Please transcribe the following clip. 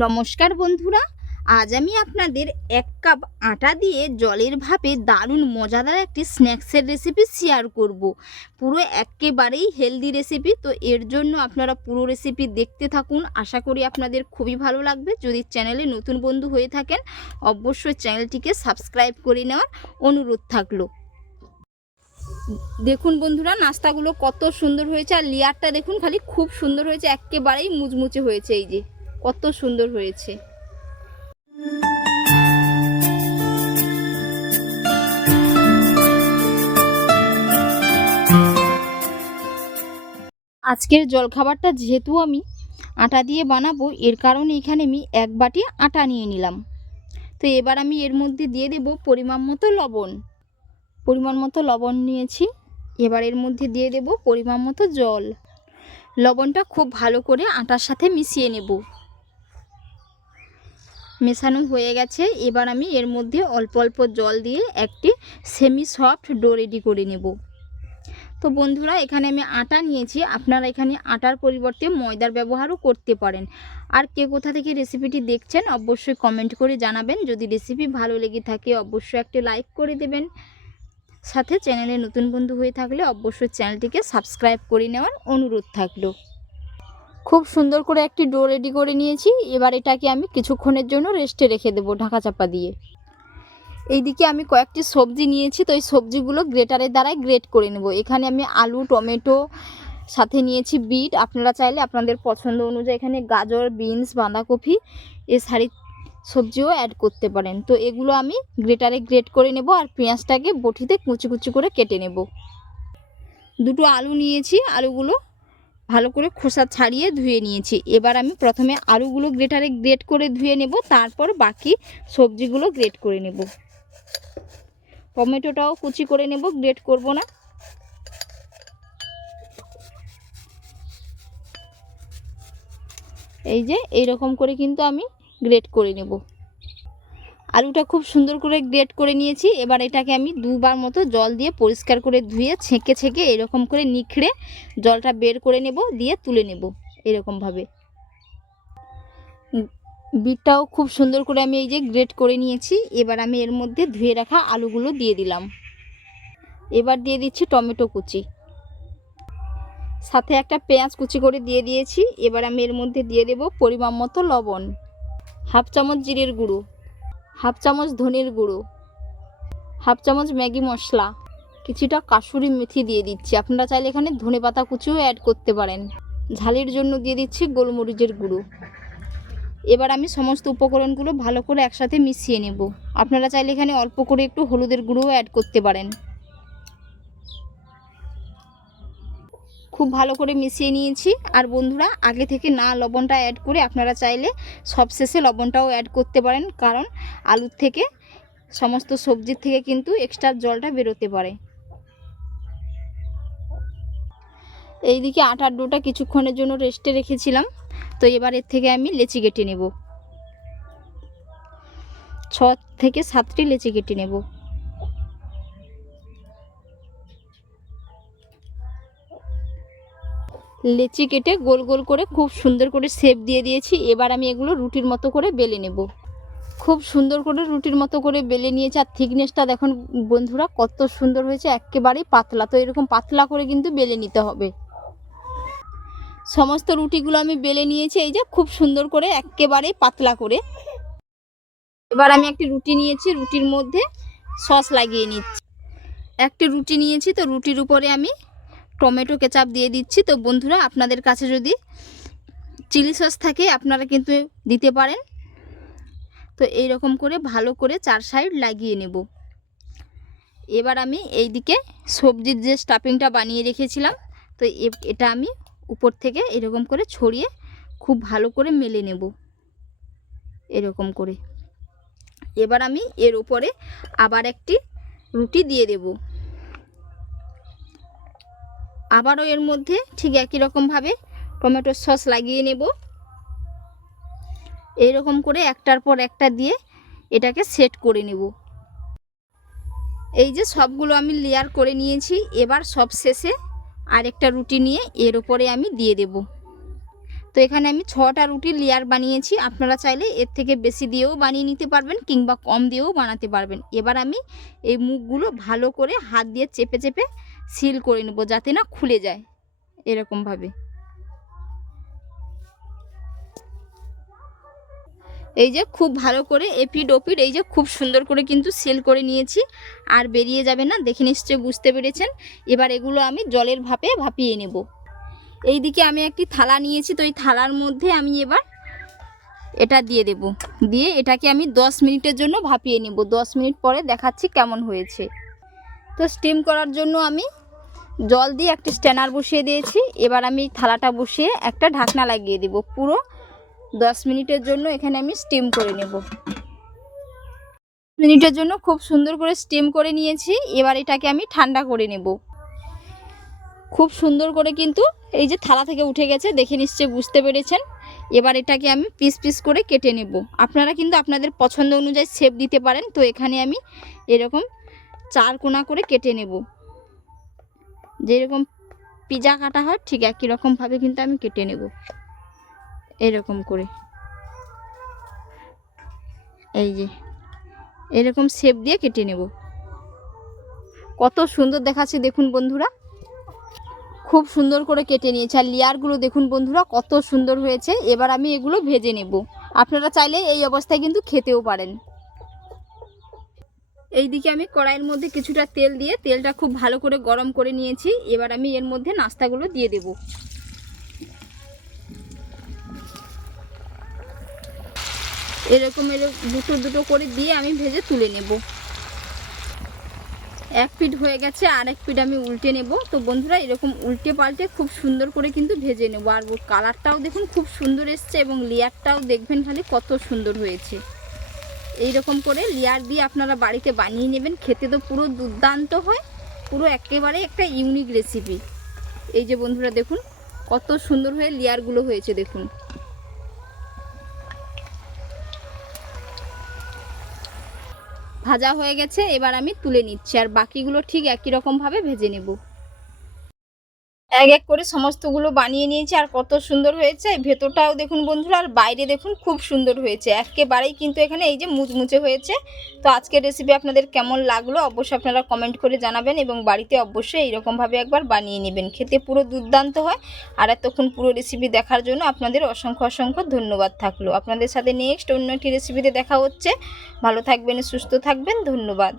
নমস্কার বন্ধুরা, আজ আমি আপনাদের এক কাপ আটা দিয়ে জলের ভাপে দারুণ মজাদার একটি স্ন্যাক্সের রেসিপি শেয়ার করব। পুরো একেবারেই হেলদি রেসিপি তো এর জন্য আপনারা পুরো রেসিপি দেখতে থাকুন। আশা করি আপনাদের খুবই ভালো লাগবে। যদি চ্যানেলে নতুন বন্ধু হয়ে থাকেন, অবশ্যই চ্যানেলটিকে সাবস্ক্রাইব করে নেওয়ার অনুরোধ থাকল। দেখুন বন্ধুরা, নাস্তাগুলো কত সুন্দর হয়েছে। আর লেয়ারটা দেখুন, খালি খুব সুন্দর হয়েছে, একেবারেই মুচমুচে হয়েছে এই যে। কত সুন্দর হয়েছে। আজকের জলখাবারটা যেহেতু আমি আটা দিয়ে বানাবো, এর কারণে এখানে আমি এক বাটি আটা নিয়ে নিলাম। তো এবার আমি এর মধ্যে দিয়ে দেব পরিমাণ মতো লবণ। পরিমাণ মতো লবণ নিয়েছি, এবার এর মধ্যে দিয়ে দেব পরিমাণ মতো জল। লবণটা খুব ভালো করে আটার সাথে মিশিয়ে নেব। মেশানো হয়ে গেছে। এবার আমি এর মধ্যে অল্প অল্প জল দিয়ে একটি সেমি সফট ডো রেডি করে নেব। তো বন্ধুরা, এখানে আমি আটা নিয়েছি। আপনারা এখানে আটার পরিবর্তে ময়দার ব্যবহারও করতে পারেন। আর কে কোথা থেকে রেসিপিটি দেখছেন, অবশ্যই কমেন্ট করে জানাবেন। যদি রেসিপি ভালো লেগে থাকে, অবশ্যই একটি লাইক করে দেবেন। সাথে চ্যানেলে নতুন বন্ধু হয়ে থাকলে অবশ্যই চ্যানেলটিকে সাবস্ক্রাইব করে নেওয়ার অনুরোধ থাকল। খুব সুন্দর করে একটি ডো রেডি করে নিয়েছি। এবার এটাকে আমি কিছুক্ষণের জন্য রেস্টে রেখে দেবো ঢাকা চাপা দিয়ে। এইদিকে আমি কয়েকটি সবজি নিয়েছি, তো এই সবজিগুলো গ্রেটারের দ্বারাই গ্রেট করে নেব। এখানে আমি আলু, টমেটো, সাথে নিয়েছি বিট। আপনারা চাইলে আপনাদের পছন্দ অনুযায়ী এখানে গাজর, বিনস, বাঁধাকপি, এ সারি সবজিও অ্যাড করতে পারেন। তো এগুলো আমি গ্রেটারে গ্রেট করে নেব আর পেঁয়াজটাকে বটিতে কুচি কুচি করে কেটে নেব। দুটো আলু নিয়েছি, আলুগুলো ভালো করে খোসা ছাড়িয়ে ধুয়ে নিয়েছি। এবার আমি প্রথমে আলুগুলো গ্রেটারে গ্রেট করে ধুয়ে নেব, তারপর বাকি সবজিগুলো গ্রেট করে নেব। টমেটোটাও কুচি করে নেব, গ্রেট করব না। এই যে এই রকম করে কিন্তু আমি গ্রেট করে নেব। আলুটা খুব সুন্দর করে গ্রেট করে নিয়েছি। এবার এটাকে আমি দুবার মতো জল দিয়ে পরিষ্কার করে ধুয়ে ছেঁকে ছেঁকে এরকম করে নিখড়ে জলটা বের করে নেব, দিয়ে তুলে নেব এরকমভাবে। বিটটাও খুব সুন্দর করে আমি এই যে গ্রেট করে নিয়েছি। এবার আমি এর মধ্যে ধুয়ে রাখা আলুগুলো দিয়ে দিলাম। এবার দিয়ে দিচ্ছি টমেটো কুচি। সাথে একটা পেঁয়াজ কুচি করে দিয়ে দিয়েছি। এবার আমি এর মধ্যে দিয়ে দেব পরিমাণ মতো লবণ, হাফ চামচ জিরের গুঁড়ো। হাফ চামচ ধনের গুঁড়ো, হাফ চামচ ম্যাগি মশলা, কিছুটা কাসুরি মেথি দিয়ে দিচ্ছি। আপনারা চাইলে এখানে ধনে পাতা কুচিও অ্যাড করতে পারেন। ঝালের জন্য দিয়ে দিচ্ছি গোলমরিচের গুঁড়ো। এবার আমি সমস্ত উপকরণগুলো ভালো করে একসাথে মিশিয়ে নেব। আপনারা চাইলে এখানে অল্প করে একটু হলুদের গুঁড়োও অ্যাড করতে পারেন। খুব ভালো করে মিশিয়ে নিয়েছি। আর বন্ধুরা, আগে থেকে না লবণটা অ্যাড করে আপনারা চাইলে সবশেষে লবণটাও অ্যাড করতে পারেন। কারণ আলুর থেকে সমস্ত সবজির থেকে কিন্তু এক্সট্রা জলটা বেরোতে পারে। এইদিকে আটার ডোটা কিছুক্ষণের জন্য রেস্টে রেখেছিলাম। তো এবার এর থেকে আমি লেচি কেটে নেব। ছ থেকে সাতটি লেচি কেটে নেব। লেচি কেটে গোল গোল করে খুব সুন্দর করে শেপ দিয়ে দিয়েছি। এবার আমি এগুলো রুটির মতো করে বেলে নেব। খুব সুন্দর করে রুটির মতো করে বেলে নিয়েছি। আর থিকনেসটা দেখুন বন্ধুরা, কত সুন্দর হয়েছে। একেবারেই পাতলা। তো এরকম পাতলা করে কিন্তু বেলে নিতে হবে। সমস্ত রুটিগুলো আমি বেলে নিয়েছি। এই যে খুব সুন্দর করে একেবারেই পাতলা করে। এবার আমি একটি রুটি নিয়েছি। রুটির মধ্যে সস লাগিয়ে নিচ্ছি। একটি রুটি নিয়েছি। তো রুটির উপরে আমি টমেটো কেচাপ দিয়ে দিচ্ছি। তো বন্ধুরা, আপনাদের কাছে যদি চিলি সস থাকে, আপনারা কিন্তু দিতে পারেন। তো এই রকম করে ভালো করে চার সাইড লাগিয়ে নেব। এবার আমি এই দিকে সবজির যে স্টাফিংটা বানিয়ে রেখেছিলাম, তো এটা আমি উপর থেকে এরকম করে ছড়িয়ে খুব ভালো করে মেলে নেব। এরকম করে। এবার আমি এর উপরে আবার একটি রুটি দিয়ে দেব। আবারও এর মধ্যে ঠিক একই রকমভাবে টমেটোর সস লাগিয়ে নেব। এইরকম করে একটার পর একটা দিয়ে এটাকে সেট করে নেব। এই যে সবগুলো আমি লেয়ার করে নিয়েছি, এবার সব শেষে আরেকটা রুটি নিয়ে এর উপরে আমি দিয়ে দেব। তো এখানে আমি ছটা রুটি লেয়ার বানিয়েছি, আপনারা চাইলে এর থেকে বেশি দিয়েও বানিয়ে নিতে পারবেন কিংবা কম দিয়েও বানাতে পারবেন। এবার আমি এই মুখগুলো ভালো করে হাত দিয়ে চেপে চেপে সিল করে নেব যাতে না খুলে যায় এরকমভাবে এই যে খুব ভালো করে এপিড ওপিড, এই যে খুব সুন্দর করে কিন্তু সেল করে নিয়েছি। আর বেরিয়ে যাবে না, দেখে নিশ্চয়ই বুঝতে পেরেছেন। এবার এগুলো আমি জলের ভাপে ভাপিয়ে নেব। এই দিকে আমি একটি থালা নিয়েছি, তো এই থালার মধ্যে আমি এবার এটা দিয়ে দেব। দিয়ে এটাকে আমি 10 মিনিটের জন্য ভাপিয়ে নেব। 10 মিনিট পরে দেখাচ্ছি কেমন হয়েছে। তো স্টিম করার জন্য আমি জল দিয়ে একটা স্ট্যানার বসিয়ে দিয়েছি। এবার আমি থালাটা বসিয়ে একটা ঢাকনা লাগিয়ে দেব। পুরো 10 মিনিটের জন্য এখানে আমি স্টিম করে নেব। মিনিটের জন্য খুব সুন্দর করে স্টিম করে নিয়েছি। এবার এটাকে আমি ঠান্ডা করে নেব। খুব সুন্দর করে কিন্তু এই যে থালা থেকে উঠে গেছে, দেখে নিশ্চয়ই বুঝতে পেরেছেন। এবার এটাকে আমি পিস পিস করে কেটে নেব। আপনারা কিন্তু আপনাদের পছন্দ অনুযায়ী শেপ দিতে পারেন। তো এখানে আমি এরকম চার কোনা করে কেটে নেব। যেরকম পিজা কাটা হয়, ঠিক একই রকমভাবে কিন্তু আমি কেটে নেব। এরকম করে। এই যে, এরকম শেপ দিয়ে কেটে নেব। কত সুন্দর দেখাচ্ছে দেখুন বন্ধুরা। খুব সুন্দর করে কেটে নিয়েছে। আর লেয়ারগুলো দেখুন বন্ধুরা, কত সুন্দর হয়েছে। এবার আমি এগুলো ভেজে নেব। আপনারা চাইলে এই অবস্থায় কিন্তু খেতেও পারেন। এইদিকে আমি কড়াইয়ের মধ্যে কিছুটা তেল দিয়ে তেলটা খুব ভালো করে গরম করে নিয়েছি। এবার আমি এর মধ্যে নাস্তাগুলো দিয়ে দেব। এরকম এরকম দুটো দুটো করে দিয়ে আমি ভেজে তুলে নেব। এক পিঠ হয়ে গেছে, আর এক পিঠ আমি উল্টে নেব। তো বন্ধুরা, এরকম উল্টে পাল্টে খুব সুন্দর করে কিন্তু ভেজে নেব। আর কালারটাও দেখুন খুব সুন্দর এসছে এবং লেয়ারটাও দেখবেন খালি কত সুন্দর হয়েছে। এই রকম করে লেয়ার দিয়ে আপনারা বাড়িতে বানিয়ে নেবেন। খেতে তো পুরো দুর্দান্ত হয়, পুরো একেবারে একটা ইউনিক রেসিপি এই যে বন্ধুরা দেখুন, কত সুন্দর হয়ে লেয়ারগুলো হয়েছে, দেখুন। ভাজা হয়ে গেছে, এবার আমি তুলে নিচ্ছি, আর বাকিগুলো ঠিক একই রকমভাবে ভেজে নেব। এক এক করে সমস্তগুলো বানিয়ে নিয়েছি, আর কত সুন্দর হয়েছে। ভেতরটাও দেখুন বন্ধুরা, আর বাইরে দেখুন খুব সুন্দর হয়েছে। একেবারেই কিন্তু এখানে এই যে মুচমুচে হয়েছে। তো আজকের রেসিপি আপনাদের কেমন লাগল অবশ্যই আপনারা কমেন্ট করে জানাবেন এবং বাড়িতে অবশ্যই এইরকমভাবে একবার বানিয়ে নেবেন। খেতে পুরো দুর্দান্ত হয়। আর এতক্ষণ পুরো রেসিপি দেখার জন্য আপনাদের অসংখ্য অসংখ্য ধন্যবাদ থাকল। আপনাদের সাথে নেক্সট অন্য একটি রেসিপিতে দেখা হচ্ছে। ভালো থাকবেন, সুস্থ থাকবেন, ধন্যবাদ।